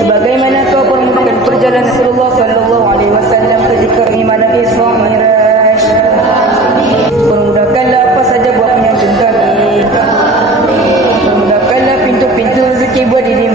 Sebagaimana kau permudahkan perjalanan Rasulullah sallallahu alaihi wasallam ketika imanan Isra Mi'raj. Permudahkanlah apa saja buat penyambung kami. Permudahkanlah pintu-pintu rezeki buat diri